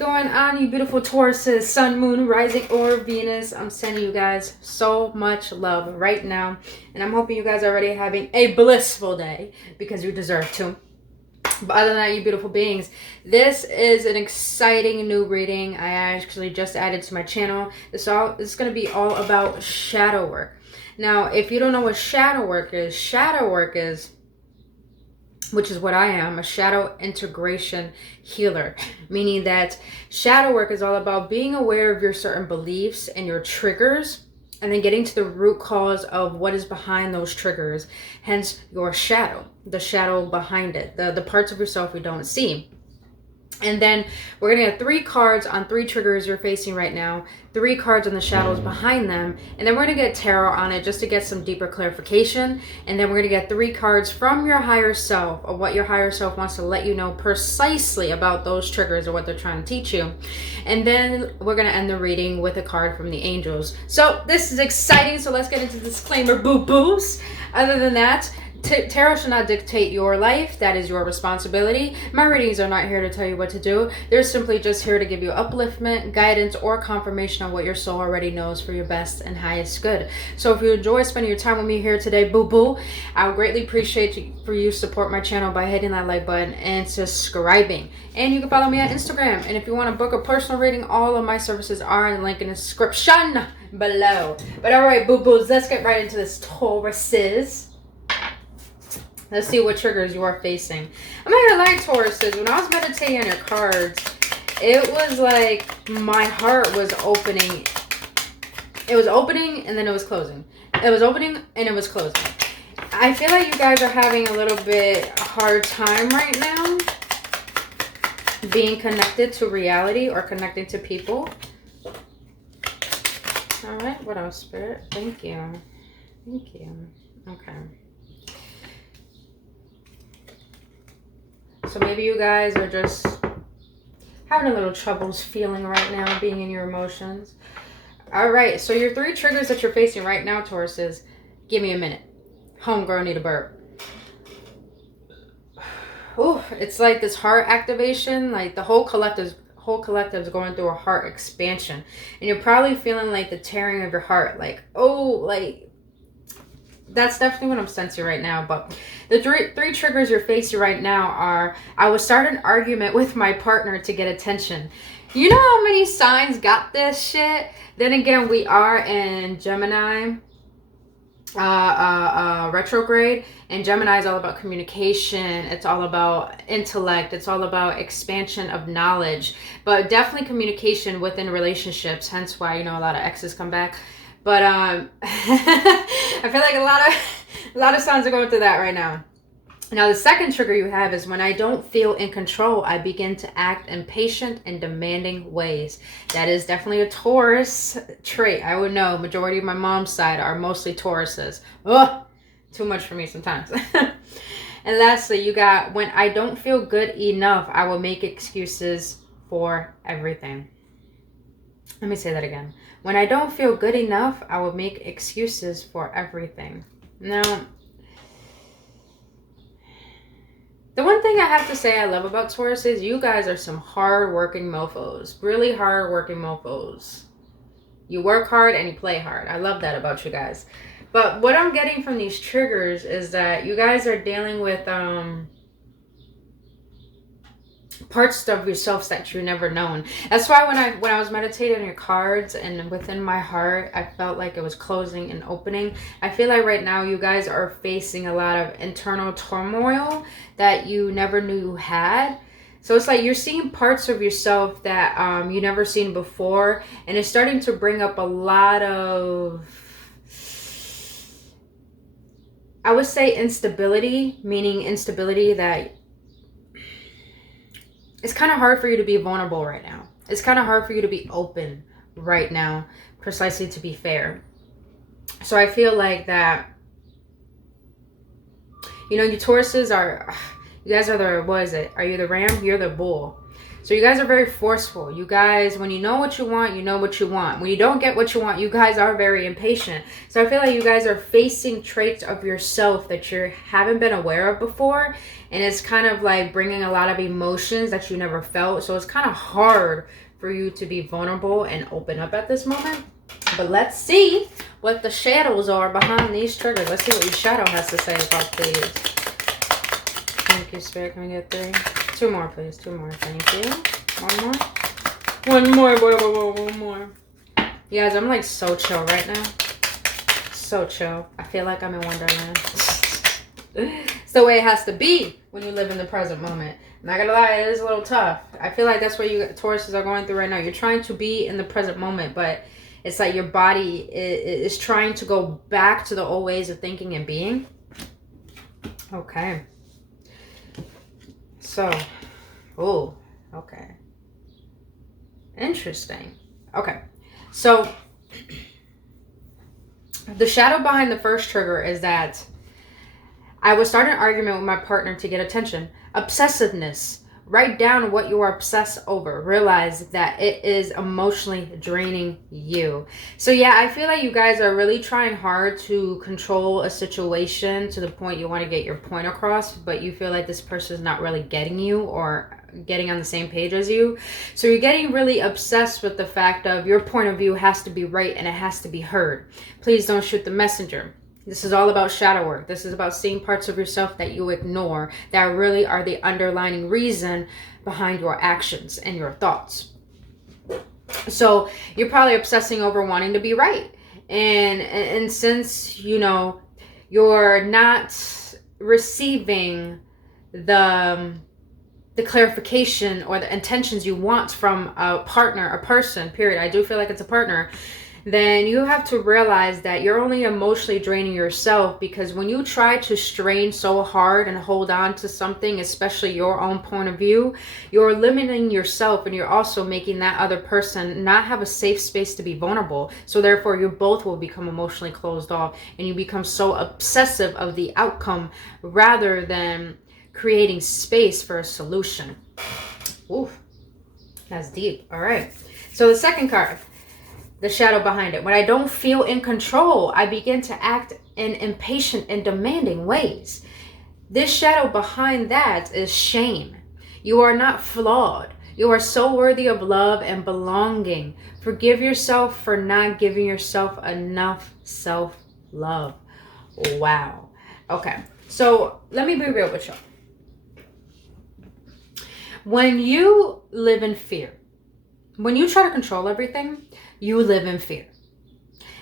going on, you beautiful Tauruses, Sun, Moon, Rising, or Venus? I'm sending you guys so much love right now. And I'm hoping you guys are already having a blissful day because you deserve to. But other than that, you beautiful beings, this is an exciting new reading I actually just added to my channel. This is going to be all about shadow work. Now, if you don't know what shadow work is, which is what I am, a shadow integration healer, meaning that shadow work is all about being aware of your certain beliefs and your triggers, and then getting to the root cause of what is behind those triggers, hence your shadow, the shadow behind it, the parts of yourself we don't see. And then we're going to get 3 cards on 3 triggers you're facing right now, 3 cards on the shadows behind them, and then we're going to get tarot on it just to get some deeper clarification. And then we're going to get 3 cards from your higher self of what your higher self wants to let you know precisely about those triggers or what they're trying to teach you. And then we're going to end the reading with a card from the angels. So this is exciting, so let's get into the disclaimer boo-boos. Other than that, tarot should not dictate your life. That is your responsibility. My readings are not here to tell you what to do. They're simply just here to give you upliftment, guidance, or confirmation on what your soul already knows for your best and highest good. So if you enjoy spending your time with me here today, boo-boo, I would greatly appreciate you support my channel by hitting that like button and subscribing. And you can follow me on Instagram. And if you want to book a personal reading, all of my services are in the link in the description below. But all right, boo-boos, let's get right into this Tauruses. Let's see what triggers you are facing. I'm not gonna lie, Tauruses, when I was meditating on your cards, it was like my heart was opening. It was opening and then it was closing. It was opening and it was closing. I feel like you guys are having a little bit hard time right now being connected to reality or connecting to people. All right, what else, Spirit? Thank you. Thank you. Okay. So maybe you guys are just having a little troubles feeling right now, being in your emotions. All right, so your 3 triggers that you're facing right now, Tauruses, give me a minute. Homegirl need a burp. Ooh, it's like this heart activation, like the whole collective is going through a heart expansion. And you're probably feeling like the tearing of your heart, like, oh, like, that's definitely what I'm sensing right now. But the three triggers you're facing right now are, I will start an argument with my partner to get attention. You know how many signs got this shit? Then again, we are in Gemini retrograde, and Gemini is all about communication. It's all about intellect. It's all about expansion of knowledge, but definitely communication within relationships, hence why, you know, a lot of exes come back. But I feel like a lot of signs are going through that right now. Now, the second trigger you have is when I don't feel in control, I begin to act impatient and demanding ways. That is definitely a Taurus trait. I would know. Majority of my mom's side are mostly Tauruses. Ugh, too much for me sometimes. And lastly, you got, when I don't feel good enough, I will make excuses for everything. Let me say that again. When I don't feel good enough, I will make excuses for everything. Now, the one thing I have to say I love about Taurus is you guys are some hard-working mofos. Really hard-working mofos. You work hard and you play hard. I love that about you guys. But what I'm getting from these triggers is that you guys are dealing with parts of yourselves that you've never known. That's why when I was meditating on your cards and within my heart, I felt like it was closing and opening. I feel like right now you guys are facing a lot of internal turmoil that you never knew you had. So it's like you're seeing parts of yourself that you never seen before, and it's starting to bring up a lot of, I would say, instability, meaning instability that it's kind of hard for you to be vulnerable right now. It's kind of hard for you to be open right now, precisely to be fair. So I feel like that, you know, you Tauruses are, you guys are the, what is it? Are you the ram? You're the bull. So you guys are very forceful. You guys, when you know what you want, you know what you want. When you don't get what you want, you guys are very impatient. So I feel like you guys are facing traits of yourself that you haven't been aware of before. And it's kind of like bringing a lot of emotions that you never felt. So it's kind of hard for you to be vulnerable and open up at this moment. But let's see what the shadows are behind these triggers. Let's see what your shadow has to say about these. Thank you, Spirit. Can we get 3? 2 more, please. 2 more. Thank you. 1 more. 1 more. One more. You guys, I'm like so chill right now. So chill. I feel like I'm in Wonderland. It's the way it has to be when you live in the present moment. I'm not gonna lie, it is a little tough. I feel like that's what you Tauruses are going through right now. You're trying to be in the present moment, but it's like your body is trying to go back to the old ways of thinking and being. Okay. So, oh, okay. Interesting. Okay. So, the shadow behind the first trigger is that I was starting an argument with my partner to get attention. Obsessiveness. Write down what you are obsessed over. Realize that it is emotionally draining you. So yeah, I feel like you guys are really trying hard to control a situation to the point you want to get your point across, but you feel like this person is not really getting you or getting on the same page as you. So you're getting really obsessed with the fact of your point of view has to be right and it has to be heard. Please don't shoot the messenger. This is all about shadow work. This is about seeing parts of yourself that you ignore that really are the underlying reason behind your actions and your thoughts. So you're probably obsessing over wanting to be right. And since, you know, you're not receiving the clarification or the intentions you want from a partner, a person, period. I do feel like it's a partner. Then you have to realize that you're only emotionally draining yourself, because when you try to strain so hard and hold on to something, especially your own point of view, you're limiting yourself, and you're also making that other person not have a safe space to be vulnerable. So therefore you both will become emotionally closed off, and you become so obsessive of the outcome rather than creating space for a solution. Ooh, that's deep. All right. So the second card, the shadow behind it. When I don't feel in control, I begin to act in impatient and demanding ways. This shadow behind that is shame. You are not flawed. You are so worthy of love and belonging. Forgive yourself for not giving yourself enough self-love. Wow. Okay. So let me be real with you. When you live in fear, when you try to control everything, you live in fear.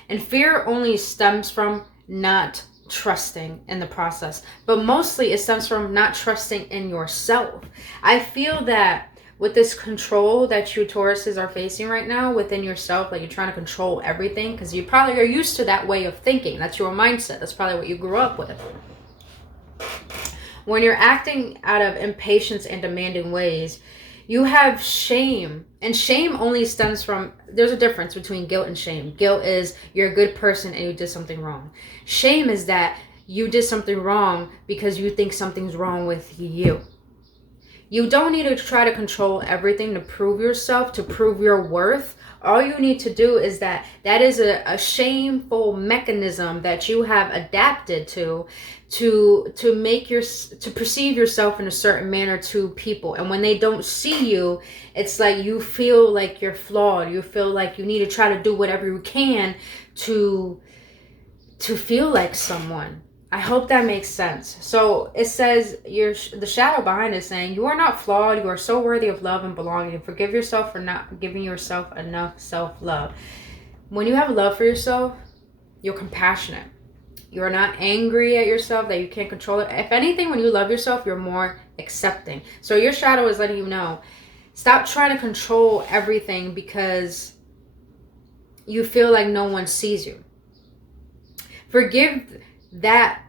And fear only stems from not trusting in the process. But mostly it stems from not trusting in yourself. I feel that with this control that you Tauruses are facing right now within yourself, like you're trying to control everything, because you probably are used to that way of thinking. That's your mindset. That's probably what you grew up with. When you're acting out of impatience and demanding ways, you have shame, and shame only stems from, there's a difference between guilt and shame. Guilt is you're a good person and you did something wrong. Shame is that you did something wrong because you think something's wrong with you. You don't need to try to control everything to prove yourself, to prove your worth. All you need to do is that is a shameful mechanism that you have adapted to perceive yourself in a certain manner to people. And when they don't see you, it's like you feel like you're flawed. You feel like you need to try to do whatever you can to feel like someone. I hope that makes sense. So it says the shadow behind it saying you are not flawed. You are so worthy of love and belonging. Forgive yourself for not giving yourself enough self-love. When you have love for yourself, you're compassionate. You're not angry at yourself that you can't control it. If anything, when you love yourself, you're more accepting. So your shadow is letting you know, stop trying to control everything because you feel like no one sees you. Forgive that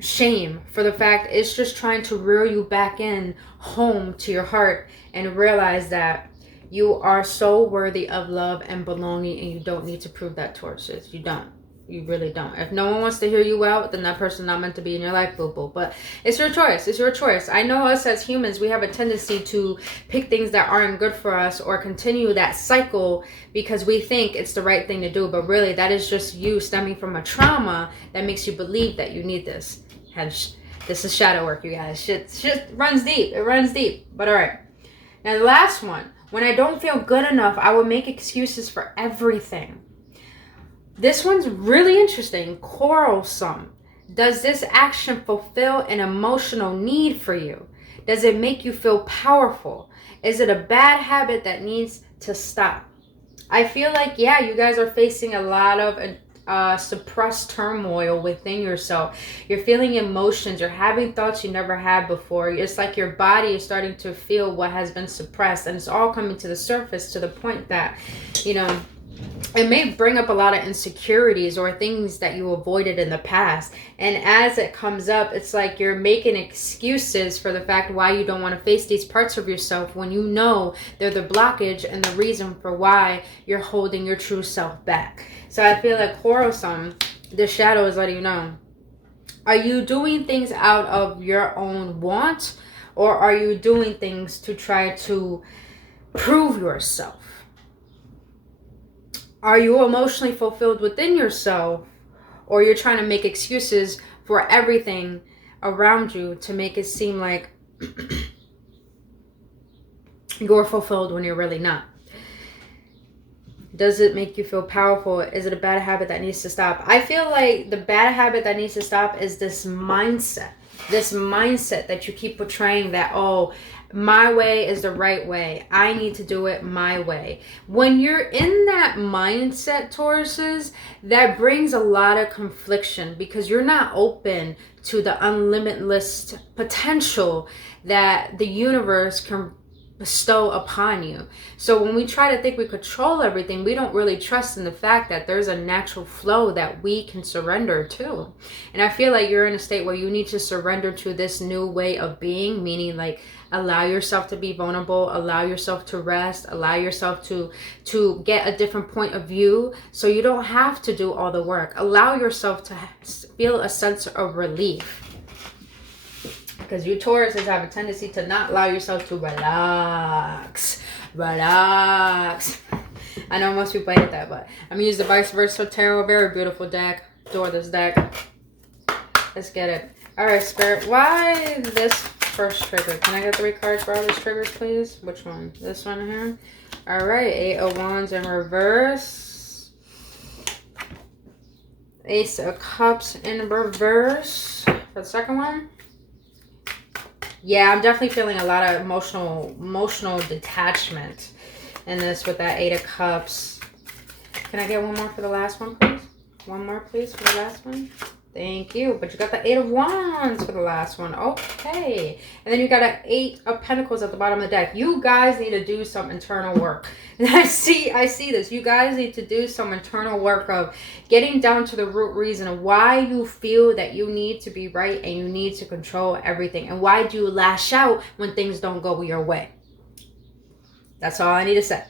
shame for the fact it's just trying to reel you back in home to your heart, and realize that you are so worthy of love and belonging, and you don't need to prove that, Tauruses. You don't. You really don't. If no one wants to hear you out, then that person's not meant to be in your life, boo-boo. But it's your choice. It's your choice. I know us as humans, we have a tendency to pick things that aren't good for us or continue that cycle because we think it's the right thing to do. But really, that is just you stemming from a trauma that makes you believe that you need this. Hence, this is shadow work, you guys. Shit runs deep. It runs deep. But all right. Now, the last one. When I don't feel good enough, I will make excuses for everything. This one's really interesting. Quarrelsome. Does this action fulfill an emotional need for you? Does it make you feel powerful? Is it a bad habit that needs to stop? I feel like, yeah, you guys are facing a lot of suppressed turmoil within yourself. You're feeling emotions. You're having thoughts you never had before. It's like your body is starting to feel what has been suppressed. And it's all coming to the surface to the point that, you know, it may bring up a lot of insecurities or things that you avoided in the past. And as it comes up, it's like you're making excuses for the fact why you don't want to face these parts of yourself when you know they're the blockage and the reason for why you're holding your true self back. So I feel like quarrelsome, the shadow is letting you know. Are you doing things out of your own want, or are you doing things to try to prove yourself? Are you emotionally fulfilled within yourself, or you're trying to make excuses for everything around you to make it seem like you're fulfilled when you're really not? Does it make you feel powerful? Is it a bad habit that needs to stop? I feel like the bad habit that needs to stop is this mindset. This mindset that you keep portraying that, oh, my way is the right way. I need to do it my way. When you're in that mindset, Tauruses, that brings a lot of confliction because you're not open to the unlimitless potential that the universe can bestow upon you. So when we try to think we control everything, we don't really trust in the fact that there's a natural flow that we can surrender to. And I feel like you're in a state where you need to surrender to this new way of being, meaning like allow yourself to be vulnerable, allow yourself to rest, allow yourself to get a different point of view so you don't have to do all the work. Allow yourself to feel a sense of relief. Because you Tauruses have a tendency to not allow yourself to relax. Relax. I know most people hate that, but I'm going to use the Vice Versa Tarot. Very beautiful deck. Adore this deck. Let's get it. Alright, Spirit. Why this first trigger? Can I get 3 cards for all these triggers, please? Which one? This one here? Alright. 8 of Wands in reverse. Ace of Cups in reverse. For the second one. Yeah, I'm definitely feeling a lot of emotional detachment in this with that 8 of Cups. Can I get one more for the last one, please? One more, please, for the last one. Thank you. But you got the 8 of Wands for the last one. Okay. And then you got an 8 of Pentacles at the bottom of the deck. You guys need to do some internal work. And I see this. You guys need to do some internal work of getting down to the root reason of why you feel that you need to be right and you need to control everything. And why do you lash out when things don't go your way? That's all I need to say.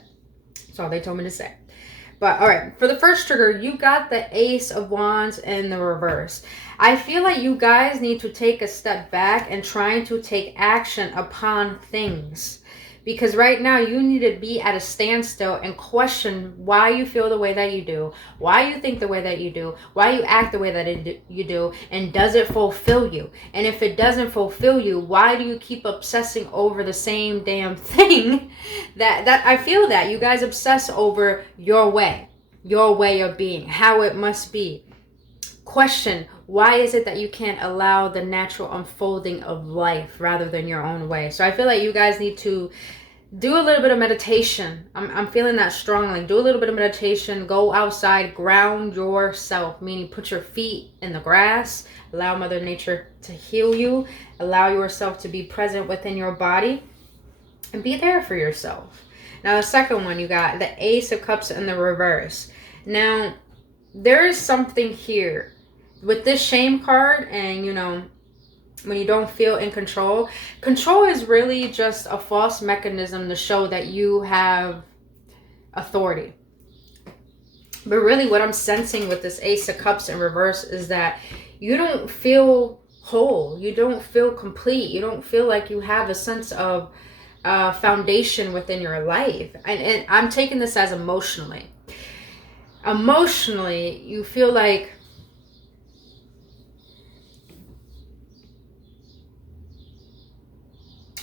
That's all they told me to say. But, all right, for the first trigger, you got the Ace of Wands in the reverse. I feel like you guys need to take a step back and trying to take action upon things. Because right now, you need to be at a standstill and question why you feel the way that you do, why you think the way that you do, why you act the way that you do, and does it fulfill you? And if it doesn't fulfill you, why do you keep obsessing over the same damn thing? That I feel that you guys obsess over your way of being, how it must be. Question, why is it that you can't allow the natural unfolding of life rather than your own way? So I feel like you guys need to do a little bit of meditation. I'm feeling that strongly. Do a little bit of meditation. Go outside. Ground yourself. Meaning put your feet in the grass. Allow Mother Nature to heal you. Allow yourself to be present within your body. And be there for yourself. Now the second one, you got the Ace of Cups in the reverse. Now there is something here. With this shame card and, you know, when you don't feel in control. Control is really just a false mechanism to show that you have authority. But really what I'm sensing with this Ace of Cups in reverse is that you don't feel whole. You don't feel complete. You don't feel like you have a sense of foundation within your life. And I'm taking this as emotionally. Emotionally, you feel like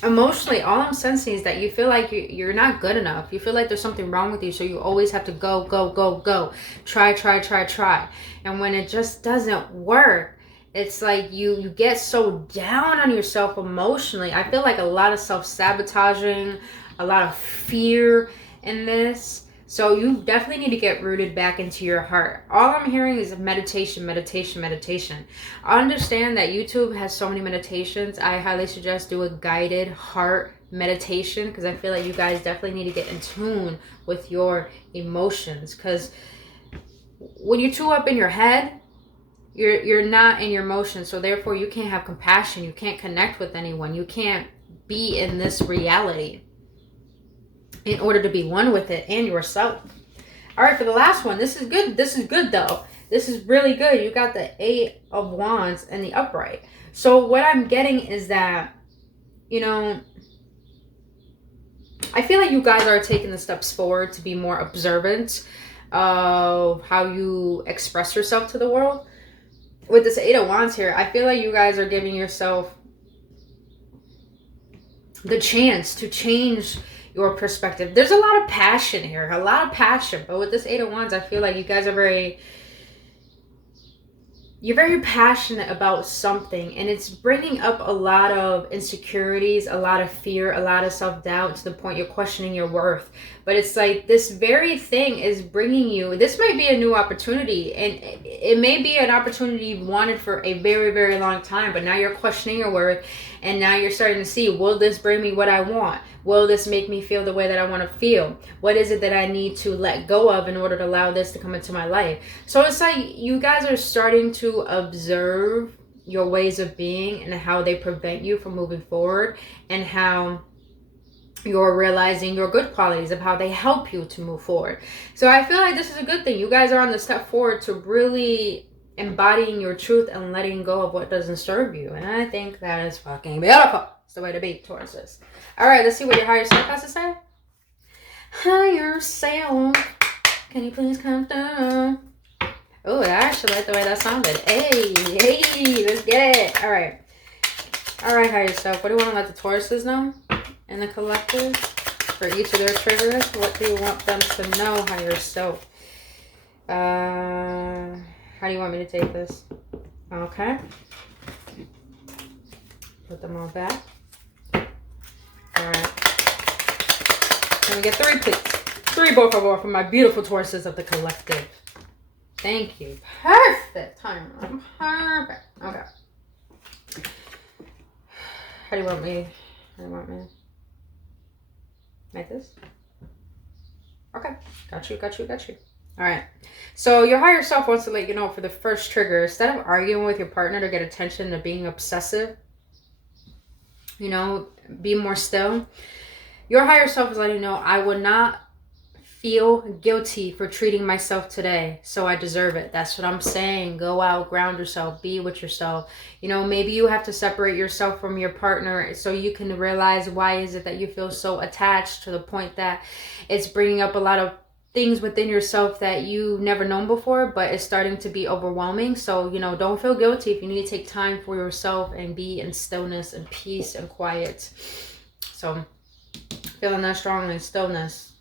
emotionally, all I'm sensing is that you feel like you're not good enough. You feel like there's something wrong with you, so you always have to go, go, go, go. Try, try, try, try. And when it just doesn't work, it's like you get so down on yourself emotionally. I feel like a lot of self-sabotaging, a lot of fear in this. So you definitely need to get rooted back into your heart. All I'm hearing is meditation, meditation, meditation. I understand that YouTube has so many meditations. I highly suggest do a guided heart meditation, because I feel like you guys definitely need to get in tune with your emotions. Because when you're too up in your head, you're not in your emotions. So therefore you can't have compassion. You can't connect with anyone. You can't be in this reality in order to be one with it and yourself. All right, for the last one, this is good. This is good, though. This is really good. You got the 8 of Wands and the upright. So what I'm getting is that, you know, I feel like you guys are taking the steps forward to be more observant of how you express yourself to the world. With this 8 of Wands here, I feel like you guys are giving yourself the chance to change your perspective. There's a lot of passion here, a lot of passion. But with this 8 of Wands, I feel like you guys are you're very passionate about something, and it's bringing up a lot of insecurities, a lot of fear, a lot of self-doubt, to the point you're questioning your worth. But it's like this very thing is bringing you, this might be a new opportunity, and it may be an opportunity you've wanted for a very, very long time, but now you're questioning your worth, and now you're starting to see, will this bring me what I want? Will this make me feel the way that I want to feel? What is it that I need to let go of in order to allow this to come into my life? So it's like you guys are starting to observe your ways of being and how they prevent you from moving forward, and how you're realizing your good qualities of how they help you to move forward. So I feel like this is a good thing. You guys are on the step forward to really embodying your truth and letting go of what doesn't serve you. And I think that is fucking beautiful. It's the way to be, Tauruses. All right, let's see what your higher self has to say. Higher self, can you please come down? Oh, I actually like the way that sounded. Hey, let's get it. All right, higher self. What do you want to let the Tauruses know in the collective for each of their triggers? What do you want them to know, higher self? How do you want me to take this? Okay. Put them all back. Alright. Can we get 3, please? 3, both of all, for my beautiful Tauruses of the collective. Thank you. Perfect time. Perfect. Okay. How do you want me? Like this? Okay. Got you. Alright. So your higher self wants to let you know, for the first trigger, instead of arguing with your partner to get attention, to being obsessive, you know, be more still. Your higher self is letting you know, I would not feel guilty for treating myself today, so I deserve it. That's what I'm saying. Go out, ground yourself, be with yourself. You know, maybe you have to separate yourself from your partner so you can realize why is it that you feel so attached, to the point that it's bringing up a lot of things within yourself that you've never known before, but it's starting to be overwhelming. So, you know, don't feel guilty if you need to take time for yourself and be in stillness and peace and quiet. So, feeling that strongly, stillness.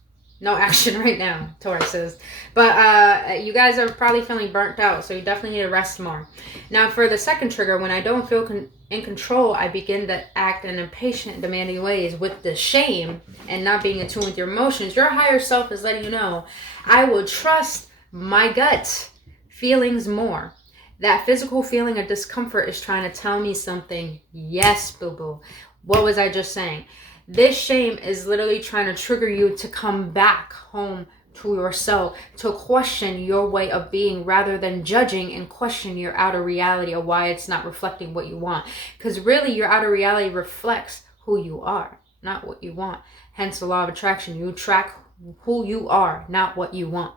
No action right now, Tauruses. But you guys are probably feeling burnt out, so you definitely need to rest more. Now, for the second trigger, when I don't feel in control, I begin to act in impatient, demanding ways with the shame and not being in tune with your emotions. Your higher self is letting you know, I will trust my gut feelings more. That physical feeling of discomfort is trying to tell me something. Yes, boo-boo. What was I just saying? This shame is literally trying to trigger you to come back home to yourself, to question your way of being, rather than judging and question your outer reality of why it's not reflecting what you want. Because really, your outer reality reflects who you are, not what you want. Hence the law of attraction. You attract who you are, not what you want.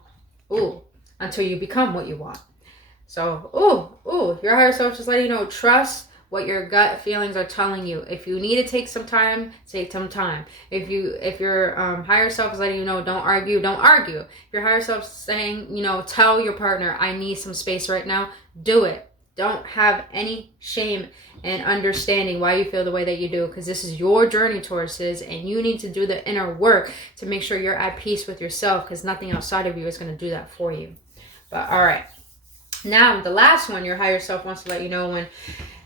Ooh, until you become what you want. So, your higher self just letting you know, trust what your gut feelings are telling you. If you need to take some time, take some time. If your higher self is letting you know, don't argue, don't argue. If your higher self is saying, you know, tell your partner, I need some space right now, do it. Don't have any shame and understanding why you feel the way that you do, because this is your journey, Tauruses, and you need to do the inner work to make sure you're at peace with yourself, because nothing outside of you is going to do that for you. But all right, now the last one, your higher self wants to let you know, when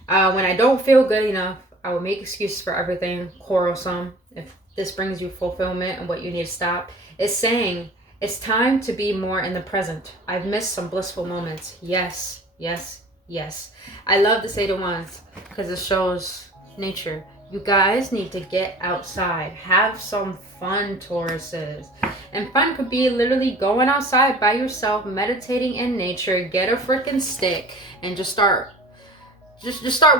I don't feel good enough, I will make excuses for everything, quarrelsome. If this brings you fulfillment and what you need to stop, it's saying it's time to be more in the present. I've missed some blissful moments. Yes, yes, yes. I love the Eight of Wands because it shows nature. You guys need to get outside. Have some fun, Tauruses. And fun could be literally going outside by yourself, meditating in nature, get a freaking stick, and just start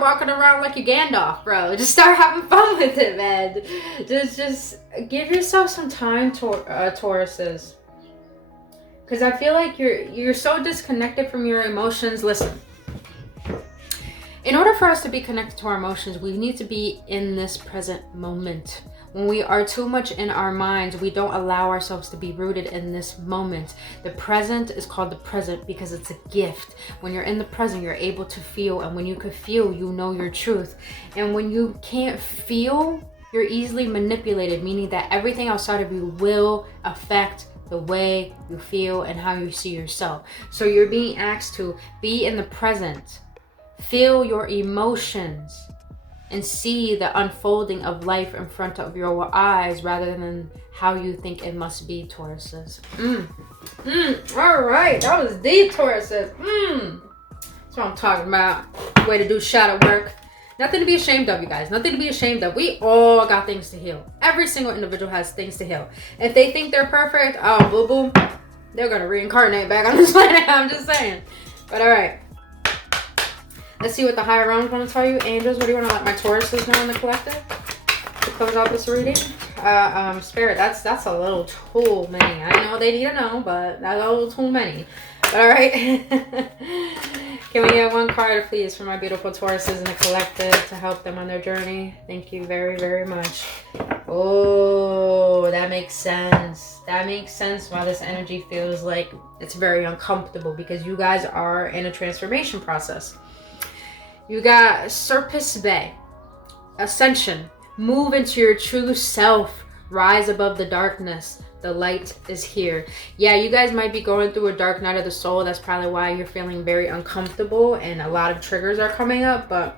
walking around like you Gandalf, bro. Just start having fun with it, man. Just give yourself some time, Tauruses. Because I feel like you're so disconnected from your emotions. Listen. In order for us to be connected to our emotions, we need to be in this present moment. When we are too much in our minds, we don't allow ourselves to be rooted in this moment. The present is called the present because it's a gift. When you're in the present, you're able to feel. And when you can feel, you know your truth. And when you can't feel, you're easily manipulated, meaning that everything outside of you will affect the way you feel and how you see yourself. So you're being asked to be in the present. Feel your emotions and see the unfolding of life in front of your eyes rather than how you think it must be, Tauruses. All right, that was deep, Tauruses. That's what I'm talking about. Way to do shadow work. Nothing to be ashamed of, you guys. Nothing to be ashamed of. We all got things to heal. Every single individual has things to heal. If they think they're perfect, oh, boo-boo, they're going to reincarnate back on this planet. I'm just saying. But all right. Let's see what the higher realms want to tell you. Angels, what do you want to let my Tauruses know in the collective to close out this reading? Spirit, that's a little too many. I know they need to know, but that's a little too many. But all right. Can we get one card, please, for my beautiful Tauruses in the collective to help them on their journey? Thank you very, very much. Oh, that makes sense. That makes sense why this energy feels like it's very uncomfortable, because you guys are in a transformation process. You got Serpis Bay, Ascension, move into your true self, rise above the darkness. The light is here. Yeah, you guys might be going through a dark night of the soul. That's probably why you're feeling very uncomfortable and a lot of triggers are coming up, but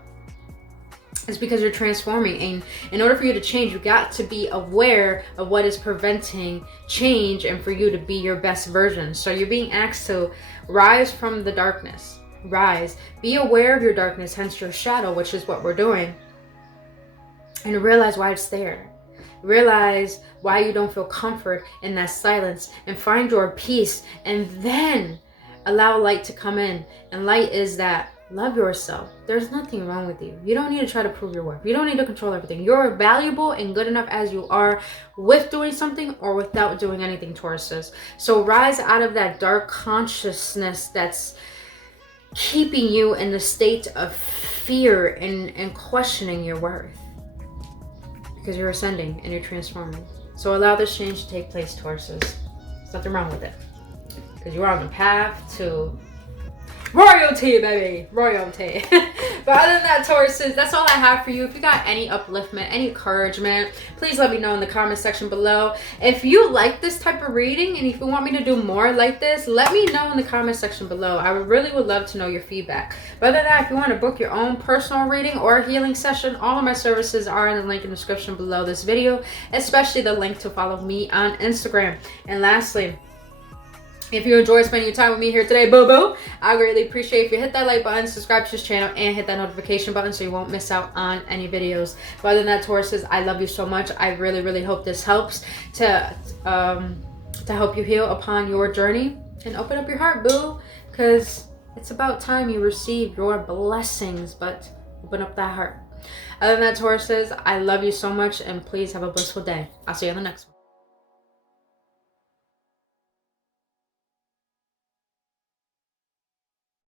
it's because you're transforming. And in order for you to change, you got to be aware of what is preventing change and for you to be your best version. So you're being asked to rise from the darkness. Rise. Be aware of your darkness, hence your shadow, which is what we're doing. And realize why it's there. Realize why you don't feel comfort in that silence, and find your peace, and then allow light to come in. And light is that love yourself. There's nothing wrong with you. You don't need to try to prove your worth. You don't need to control everything. You're valuable and good enough as you are, with doing something or without doing anything, Tauruses. So rise out of that dark consciousness that's keeping you in the state of fear and questioning your worth, because you're ascending and you're transforming. So allow this change to take place, Tauruses. There's nothing wrong with it, because you're on the path to royalty, baby. Royalty. But other than that, Tauruses, that's all I have for you. If you got any upliftment, any encouragement, please let me know in the comment section below. If you like this type of reading and if you want me to do more like this, let me know in the comment section below. I really would love to know your feedback. But other than that, if you want to book your own personal reading or healing session, all of my services are in the link in the description below this video, especially the link to follow me on Instagram. And lastly, if you enjoyed spending your time with me here today, boo-boo, I greatly appreciate if you hit that like button, subscribe to this channel, and hit that notification button so you won't miss out on any videos. But other than that, Tauruses, I love you so much. I really, really hope this helps to help you heal upon your journey. And open up your heart, boo, because it's about time you receive your blessings, but open up that heart. Other than that, Tauruses, I love you so much, and please have a blissful day. I'll see you on the next one.